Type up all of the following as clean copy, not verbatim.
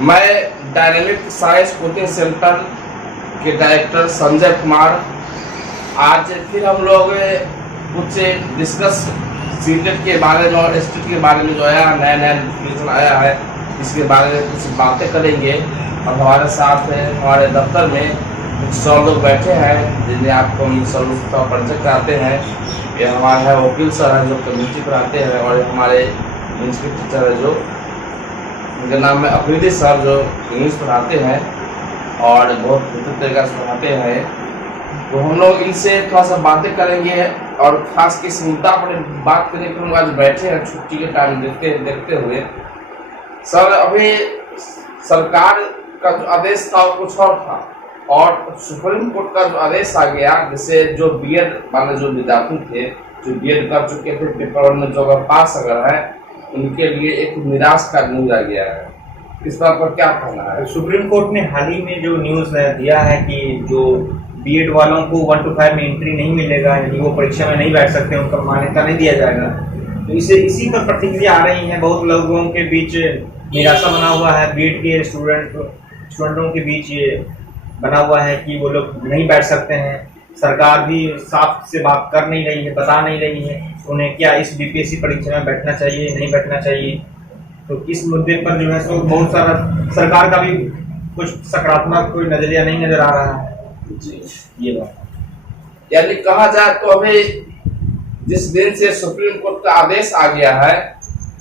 मैं dynamic science coaching centre के director Sanjay Kumar. आज फिर हम लोग कुछ डिस्कस सीटेट के बारे में और एसटेट के बारे में जो है नया नया नोटिफिकेशन आया है, इसके बारे में कुछ बातें करेंगे। और हमारे साथ हमारे दफ्तर में कुछ 100 लोग बैठे हैं जिन्हें आपको हम सब का परिचय कराते हैं। ये हमारे हैं वकील सर हैं जो कम्युनिटी पढ़ाते हैं, और हमारे इंग्लिश के टीचर है जो उनके नाम में अफरीदी सर जो इंग्लिश पढ़ाते हैं और बहुत बेहतर तरीका से पढ़ाते हैं। तो हम लोग इनसे थोड़ा सा बातें करेंगे और खास किस मुद्दा पर बात करने के लोग आज बैठे हैं छुट्टी के टाइम देखते हुए। सर, अभी सरकार का जो आदेश था वो कुछ और था, और सुप्रीम कोर्ट का जो आदेश आ गया, जिससे जो बीएड वाले जो विद्यार्थी थे जो बीएड कर चुके थे पेपर 1 में जो अगर पास अगर है उनके लिए एक निराश का न्यूज आ गया है। इस बात पर क्या कहना है? सुप्रीम कोर्ट ने हाल ही में जो न्यूज दिया है कि जो बीएड वालों को 1 to 5 में एंट्री नहीं मिलेगा, यानी वो परीक्षा में नहीं बैठ सकते, उनका मान्यता नहीं दिया जाएगा। तो इसी पर प्रतिक्रिया आ रही है। बहुत लोगों के बीच निराशा बना हुआ है, बीएड के स्टूडेंटों के बीच ये बना हुआ है कि वो लोग नहीं बैठ सकते हैं। सरकार भी साफ से बात कर नहीं रही है, बता नहीं रही है उन्हें क्या इस बीपीएससी परीक्षा में बैठना चाहिए नहीं बैठना चाहिए। तो इस मुद्दे पर जो है सो बहुत सारा सरकार का भी कुछ सकारात्मक कोई नजरिया नहीं नजर आ रहा है जी, ये बात। यानी कहा जाए तो अभी जिस दिन से सुप्रीम कोर्ट का आदेश आ गया है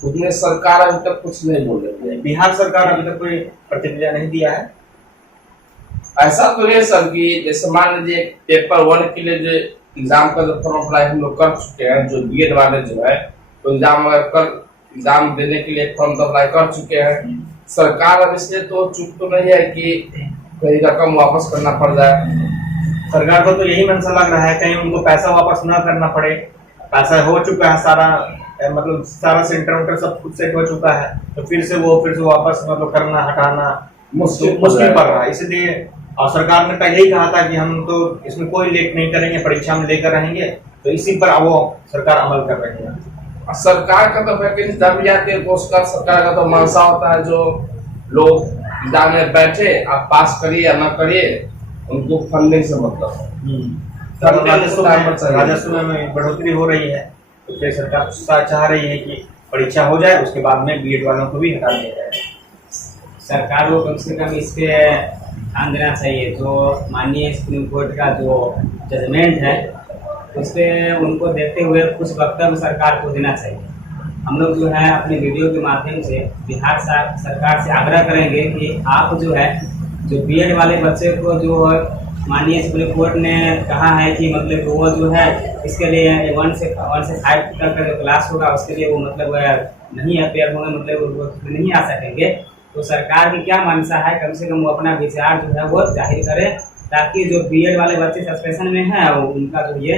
उसमें सरकार अभी तक कुछ नहीं बोल रही है। बिहार सरकार अभी तक कोई प्रतिक्रिया नहीं दिया है। ऐसा तो नहीं सर कि जैसे मान लीजिए पेपर 1 के लिए जो एग्जाम का जो फॉर्म अप्लाई हम लोग कर चुके हैं, जो बीएड वाले जो है तो एग्जाम देने के लिए फॉर्म अप्लाई कर चुके हैं। सरकार अब इसलिए तो चुप तो नहीं है कि कहीं रकम वापस करना पड़ जाए। सरकार को तो यही मंशा लग रहा है कहीं उनको पैसा वापस ना करना पड़े। पैसा हो चुका है सारा, मतलब सारा सेंटर सब खुद सेट हो चुका है, तो फिर से वापस मतलब करना हटाना मुश्किल पड़ रहा है। इसलिए और सरकार ने पहले ही कहा था कि हम तो इसमें कोई लेट नहीं करेंगे, परीक्षा में लेकर रहेंगे, तो इसी पर वो सरकार अमल कर रही है। सरकार का तो वैकेंसी दब जाती है तो उसका सरकार का तो मंशा होता है जो लोग एग्जाम में बैठे, आप पास करिए या ना करिए, उनको फंडिंग से मतलब राजस्व में बढ़ोतरी हो रही है। तो फिर सरकार चाह रही है कि परीक्षा हो जाए, उसके बाद में बीएड वालों को भी हटा दिया जाए। सरकार को कम से कम इस पे ध्यान देना चाहिए। जो माननीय सुप्रीम कोर्ट का जो जजमेंट है उस पर उनको देखते हुए कुछ वक्तव्य सरकार को देना चाहिए। हम लोग जो है अपने वीडियो के माध्यम से बिहार सरकार से आग्रह करेंगे कि आप जो है जो बीएड वाले बच्चे को जो माननीय सुप्रीम कोर्ट ने कहा है कि मतलब वो जो है इसके लिए 1 से 5 तक का जो क्लास होगा उसके लिए वो मतलब नहीं अपेयर होंगे, मतलब वो नहीं आ सकेंगे। तो सरकार की क्या मंशा है, कम से कम वो अपना विचार जो है वो जाहिर करे, ताकि जो बीएड वाले बच्चे सस्पेंशन में हैं उनका जो ये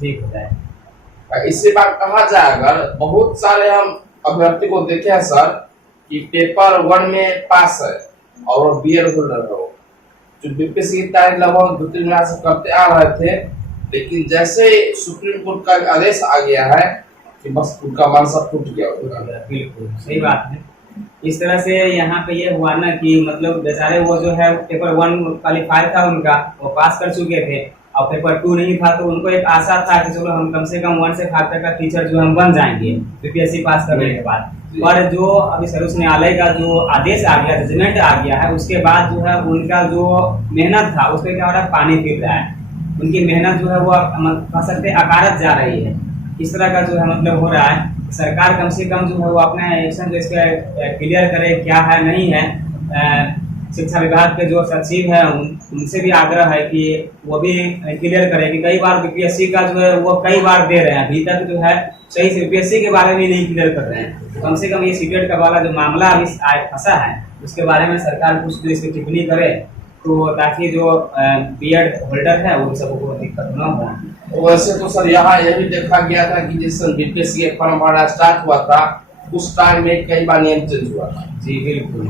ठीक हो जाए। इसी बात कहा जाए, अगर बहुत सारे हम अभ्यर्थी को देखे हैं सर कि पेपर 1 में पास है और वो बीएड होल्डर हो, जो बीपीएससी की तैयारी लगभग 2-3 महीने से करते आ रहे थे, लेकिन जैसे सुप्रीम कोर्ट का आदेश आ गया है कि बस उनका मनसा टूट गया। बिल्कुल सही बात है। इस तरह से यहाँ पे ये हुआ ना कि मतलब बेचारे वो जो है पेपर 1 क्वालिफाई था उनका, वो पास कर चुके थे, और पेपर 2 नहीं था, तो उनको एक आशा था कि चलो हम कम से कम 1 से 5 तक का टीचर जो हम बन जाएंगे बीपीएससी पास करने के बाद। और जो अभी सर्वोच्च न्यायालय का जो आदेश आ गया, जजमेंट आ गया है, उसके बाद जो है उनका जो मेहनत था उस पर क्या हो रहा है, पानी फिर रहा है। उनकी मेहनत जो है वो कह सकते अकारत जा रही है। इस तरह का जो है मतलब हो रहा है। सरकार कम से कम जो है वो अपना एक्शन जो इसका क्लियर करे क्या है नहीं है। शिक्षा विभाग के जो सचिव है उनसे भी आग्रह है कि वो भी क्लियर करें कि कई बार बीपीएससी का जो है वो कई बार दे रहे हैं, अभी तक जो है सही से बीपीएससी के बारे में नहीं क्लियर कर रहे हैं। कम से कम ये सीटेट का वाला जो मामला अभी फंसा है उसके बारे में सरकार कुछ जो इसकी टिप्पणी करे, तो ताकि जो बीएड होल्डर है उन सबको दिक्कत न हो। वैसे तो सर यहाँ यह भी देखा गया था कि जिस बीपीएससी के फॉर्म भरना स्टार्ट हुआ था उस टाइम में कई बार नियम चेंज हुआ था। जी बिल्कुल।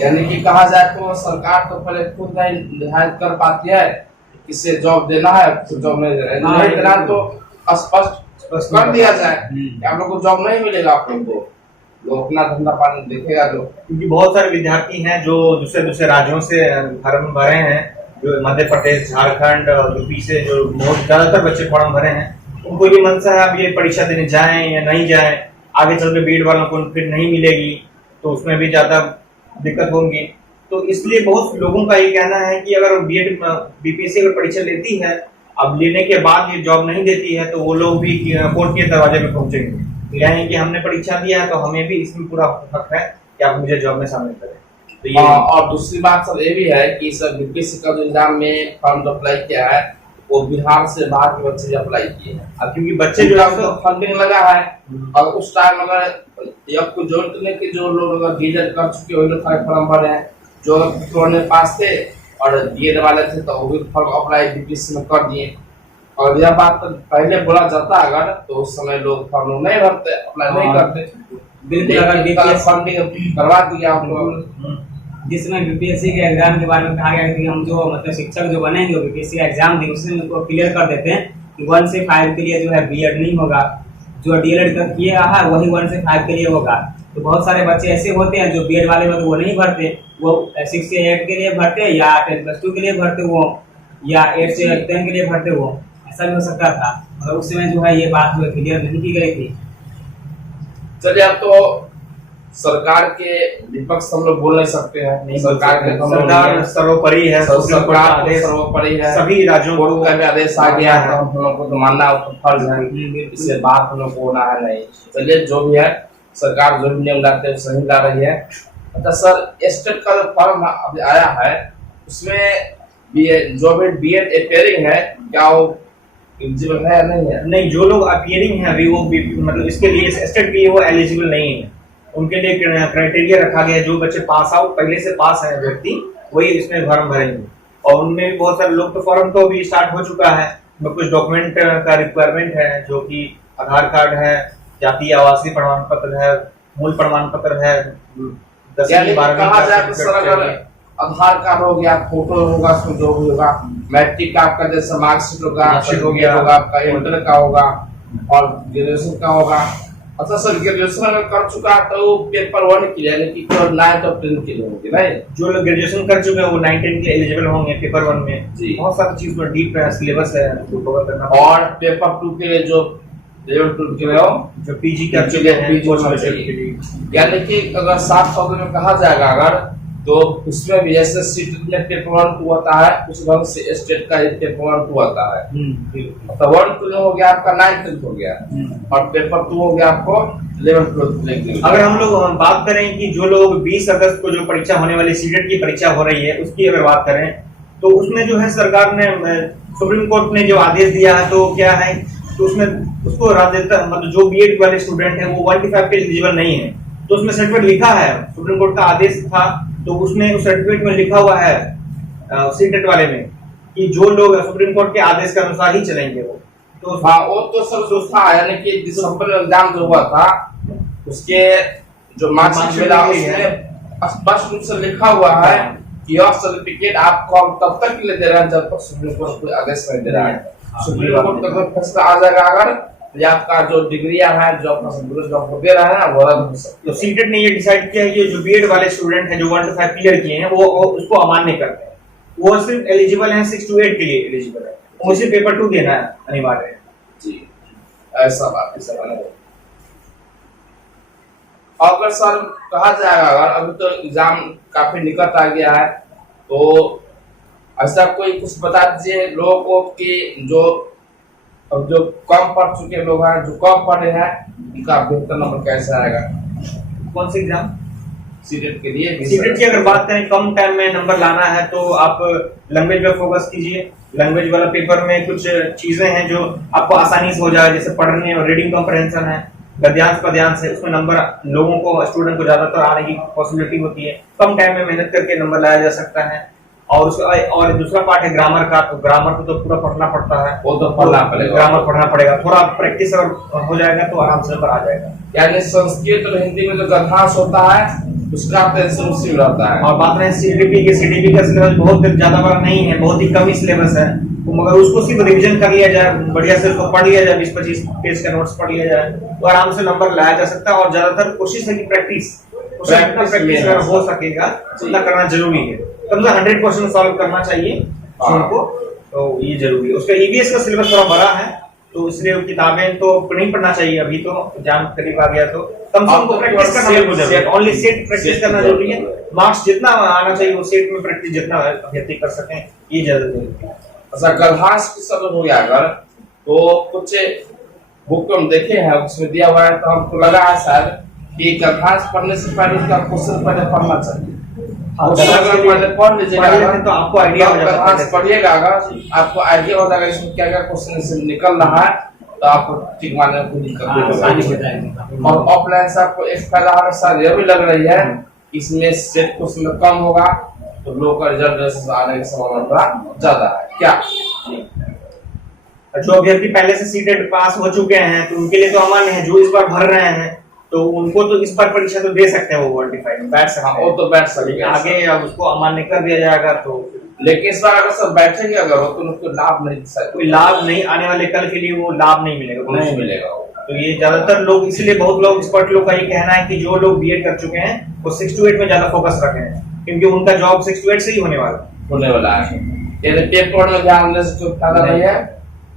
यानी कि कहा जाए तो सरकार तो पहले खुद नहीं निर्धारित कर पाती है किसे जॉब देना है, किसे जॉब नहीं देना है, तो स्पष्ट कर दिया जाए कि आप लोग को जॉब नहीं मिलेगा आप लोग को। लोग अपना धंधा पानी देखेगा जो। क्योंकि बहुत सारे विद्यार्थी हैं जो दूसरे दूसरे राज्यों से फॉर्म भरे हैं, जो मध्य प्रदेश, झारखंड और यूपी से जो बहुत ज्यादातर बच्चे फॉर्म भरे हैं, उनको ये मनसा है अब ये परीक्षा देने जाएं या नहीं जाएं, आगे चल के बीएड वालों को फिर नहीं मिलेगी तो उसमें भी ज्यादा दिक्कत होंगी। तो इसलिए बहुत लोगों का ये कहना है कि अगर बीएड बीपीएससी अगर परीक्षा लेती है, अब लेने के बाद ये जॉब नहीं देती है, तो वो लोग भी कोर्ट के दरवाजे पे पहुंचेंगे, यानी कि हमने परीक्षा दिया है तो हमें भी इसमें पूरा हक है कि आप मुझे जॉब में शामिल करें। तो ये और दूसरी बात सर ये भी है कि सर बीपीएससी का जो एग्जाम में फॉर्म जो अप्लाई किया है वो बिहार से बाहर के बच्चे भी अप्लाई किए हैं। अब क्योंकि बच्चे जो है फंडिंग लगा है और उस टाइम अगर आपको ज्वाइन करने के जो लोग अगर डीएड कर चुके वही लोग फॉर्म भरे हैं, जो अगर पास थे और डीएड वाले थे तो वो भी फॉर्म अप्लाई बीपीएससी में कर दिए। और यह बात पहले बोला जाता अगर तो उस समय लोग फॉर्म नहीं भरते, अप्लाई नहीं करते। बिल्कुल, अगर बीपीएससी फंडिंग करवा दिया आप लोग। जिसमें बीपीएससी के एग्जाम के बारे में कहा गया कि हम जो मतलब शिक्षक जो बनेंगे बीपीएससी का एग्जाम देंगे उसमें उनको क्लियर कर देते हैं कि 1 से 5 के लिए जो है बीएड नहीं होगा, जो डीएलएड कर किया है वही 1 से 5 के लिए होगा। तो बहुत सारे बच्चे ऐसे होते हैं जो बीएड वाले में तो वो नहीं भरते, वो 6 से 8 के लिए भरते या 10+2 के लिए भरते वो, या 8 से 10 के लिए भरते वो, ऐसा भी हो सकता था। और उस समय जो है ये बात जो क्लियर नहीं की गई थी। चलिए अब तो सरकार के विपक्ष हम लोग बोल नहीं सकते हैं, नहीं सरकार के सरकार सर्वोपरि है, सरकार सर्वोपरि है, सभी राज्यों कोर्ट का भी आदेश आ गया है, हाँ। हम लोगों को तो मानना फर्ज है, इससे बात हम लोग को होना है नहीं। चलिए जो भी है सरकार जो भी नियम लाते हैं सही ला रही है। अच्छा सर स्टेट का जो फॉर्म अभी आया है उसमें जो भी बीएड अपियरिंग है क्या वो एलिजिबल है या नहीं है? नहीं, जो लोग अपियरिंग है अभी वो मतलब इसके लिए स्टेट के लिए वो एलिजिबल नहीं है। उनके लिए क्राइटेरिया रखा गया है, जो बच्चे पास आउट पहले से पास है व्यक्ति वही इसमें फॉर्म भरेंगे। और उनमें भी बहुत सारे लोग तो फॉर्म तो अभी स्टार्ट हो चुका है, कुछ डॉक्यूमेंट का रिक्वायरमेंट है जो कि आधार कार्ड है, जातीय आवासीय प्रमाण पत्र है, मूल प्रमाण पत्र है, 10वीं 12वीं आधार कार्ड हो गया, फोटो होगा, उसमें जो भी होगा, मैट्रिक का आपका जैसे मार्कशीट होगा, आपका इंटर का होगा और ग्रेजुएशन का होगा। अच्छा सर ग्रेजुएशन अगर कर चुका तो पेपर 1 के लिए यानी कि 9 और 10 के लिए होंगे नहीं? जो लोग ग्रेजुएशन कर चुके हैं वो 9 10 के एलिजिबल होंगे पेपर 1 में। बहुत सारी चीज में डीप सिलेबस है जो कवर करना। और पेपर 2 के लिए जो लेवल 2 के लिए जो पीजी कर चुके हैं, यानी कि अगर 7 शब्द में कहा जाएगा अगर तो उसमें भी जैसे सीट में पेपर 1 2 होता है उस ढंग से स्टेट का पेपर 1 2 होता है। तो 1 2 हो गया आपका 9 10 हो गया और पेपर 2 हो गया आपको 11 12। अगर हम लोग बात करें कि जो लोग 20 अगस्त को जो परीक्षा होने वाली सीटेट की परीक्षा हो रही है उसकी अगर बात करें तो उसमें जो है सरकार ने सुप्रीम कोर्ट ने जो आदेश दिया है तो क्या है तो उसमें उसको राजनेता मतलब जो बीएड वाले स्टूडेंट है वो 125 के एलिजिबल नहीं है। तो उसमें सर्टिफिकेट लिखा है, सुप्रीम कोर्ट का आदेश था तो उसने उस सर्टिफिकेट में लिखा हुआ है सीटेट वाले में कि जो लोग सुप्रीम कोर्ट के आदेश के अनुसार ही चलेंगे वो। तो हाँ वो तो सब सोचता है यानी कि दिसंबर में एग्जाम जो हुआ था उसके जो मार्कशीट मिला उसमें स्पष्ट रूप से लिखा हुआ है कि यह सर्टिफिकेट आपको तब तक के लिए दे रहा है जब तक सुप्रीम कोर्ट कोई आदेश नहीं दे रहा है। सुप्रीम कोर्ट का कोई फैसला आ जाएगा अगर या आपका जो डिग्रियां है जो अपना सर्टिफिकेट जो आपको दे रहा है वो रद्द हो सकता है। तो सीटेट ने ये डिसाइड किया है कि जो बीएड वाले स्टूडेंट हैं जो 1 to 5 क्लियर किए हैं वो उसको अमान्य करते हैं, वो सिर्फ एलिजिबल हैं 6 to 8 के लिए एलिजिबल है, उसे पेपर 2 देना है अनिवार्य है। जी ऐसा बात है। अगर सर कहा जाएगा अगर अभी तो एग्जाम काफी निकट आ गया है तो ऐसा कोई कुछ बता दीजिए लोगों को कि जो कम पढ़ चुके लोग हैं जो कम पढ़े हैं उनका बेहतर नंबर कैसे आएगा? कौन सी एग्जाम? सीटेट के लिए। सीटेट की अगर बात करें कम टाइम में नंबर लाना है तो आप लैंग्वेज पे फोकस कीजिए। लैंग्वेज वाला पेपर में कुछ चीजें हैं जो आपको आसानी से हो जाए, जैसे पढ़ने और रीडिंग कॉम्प्रहेंशन है, गद्यांश पद्यांश है, उसमें नंबर लोगों को स्टूडेंट को ज्यादातर आने की पॉसिबिलिटी होती है। कम टाइम में मेहनत करके नंबर लाया जा सकता है। और दूसरा पार्ट है ग्रामर का, तो ग्रामर को तो पूरा पढ़ना पड़ता है, वो तो पढ़ना पड़ेगा, ग्रामर पढ़ना पड़ेगा। थोड़ा प्रैक्टिस अगर हो जाएगा तो आराम से नंबर आ जाएगा। यानी संस्कृत और हिंदी में जो गद्यांश होता है उसका टेंशन उसी में रहता है। और बात रहे सीडीपी के, सीडीपी का सिलेबस बहुत ज्यादा बड़ा नहीं है, बहुत ही कम ही सिलेबस है। वो मगर उसको सिर्फ रिवीजन कर लिया जाए, बढ़िया से उसको पढ़ लिया जाए, 20-25 पेज का नोट्स पढ़ लिया जाए तो आराम से नंबर लाया जा सकता है। और ज्यादातर कोशिश है कि प्रैक्टिस अगर हो सकेगा उतना करना जरूरी है। कम से कम 100 क्वेश्चन सॉल्व करना चाहिए उनको, तो ये जरूरी है। उसका ईवीएस का सिलेबस थोड़ा बड़ा है तो इसलिए किताबें तो नहीं पढ़ना चाहिए, अभी तो एग्जाम करीब आ गया तो कम से कम प्रैक्टिस करना जरूरी है। ओनली सेट प्रैक्टिस करना जरूरी है। मार्क्स जितना आना चाहिए वो सेट में प्रैक्टिस जितना अभ्यर्थी कर सकें ये जरूरी है। अच्छा, गलहास की सब हो गया अगर तो कुछ बुक हम देखे हैं उसमें दिया हुआ है, तो हमको लगा है सर कि गलहास पढ़ने से पहले उसका क्वेश्चन पहले पढ़ना चाहिए। पहले पढ़ लीजिएगा तो आपको आइडिया हो जाएगा, पढ़िएगा अगर आपको आइडिया हो जाएगा इसमें क्या क्या क्वेश्चन से निकल रहा है तो आपको ठीक मानने में कोई दिक्कत नहीं होगी। और ऑफलाइन से आपको एक फायदा हमेशा यह भी लग रही है इसमें सेट क्वेश्चन कम होगा तो लोग का रिजल्ट आने की संभावना ज्यादा है। क्या जो अभ्यर्थी पहले से सीटेट पास हो चुके हैं तो उनके लिए तो अमान्य है, जो इस बार भर रहे हैं तो उनको तो इस बार परीक्षा तो दे सकते हैं, वो क्वालिफाई में बैठ सकते हैं, वो तो बैठ सकते हैं। आगे अब उसको अमान्य कर दिया जाएगा तो, लेकिन इस बार अगर सब बैठेंगे अगर हो तो उनको लाभ नहीं, कोई लाभ नहीं, आने वाले कल के लिए वो लाभ नहीं मिलेगा, नहीं मिलेगा। तो ये ज्यादातर लोग, इसलिए बहुत लोग एक्सपर्ट लोग का ये कहना है कि जो लोग बीएड कर चुके हैं वो 6 to 8 में ज्यादा फोकस रखें, क्योंकि उनका जॉब 6 to 8 से ही होने वाला है। यदि पेपर में ध्यान देने से कोई फायदा नहीं है,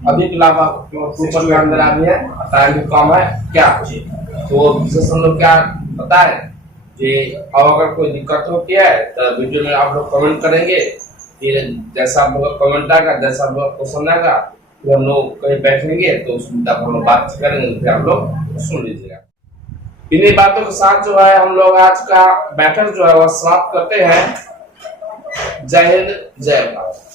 अधिक लाभ ऊपर ध्यान देना भी है, टाइम भी कम है। क्या तो विशेष हम लोग क्या बताएं कि अब अगर कोई दिक्कत होती है तो वीडियो में आप लोग कमेंट करेंगे, फिर जैसा आप लोग कमेंट आएगा, जैसा आप लोग क्वेश्चन आएगा, फिर हम लोग कहीं बैठेंगे तो उस मुद्दा पर हम लोग बात करेंगे, फिर आप लोग सुन लीजिएगा। इन्हीं बातों के साथ जो है हम लोग आज का बैठक जो है वह समाप्त करते हैं। जय हिंद, जय भारत।